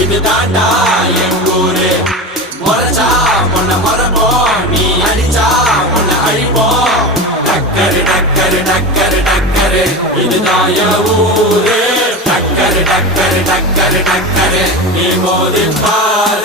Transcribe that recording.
இது தாண்டா எங்கூரு முறைச்சா உன்னை மறப்போம் நீ அடிச்சா உன்னை அழிப்போம் டக்கரு டக்கரு டக்கரு டக்கரு இதுதான் என் ஊரு. டக்கரு டக்கரு டக்கரு டக்கரு நீ மோதி பாரு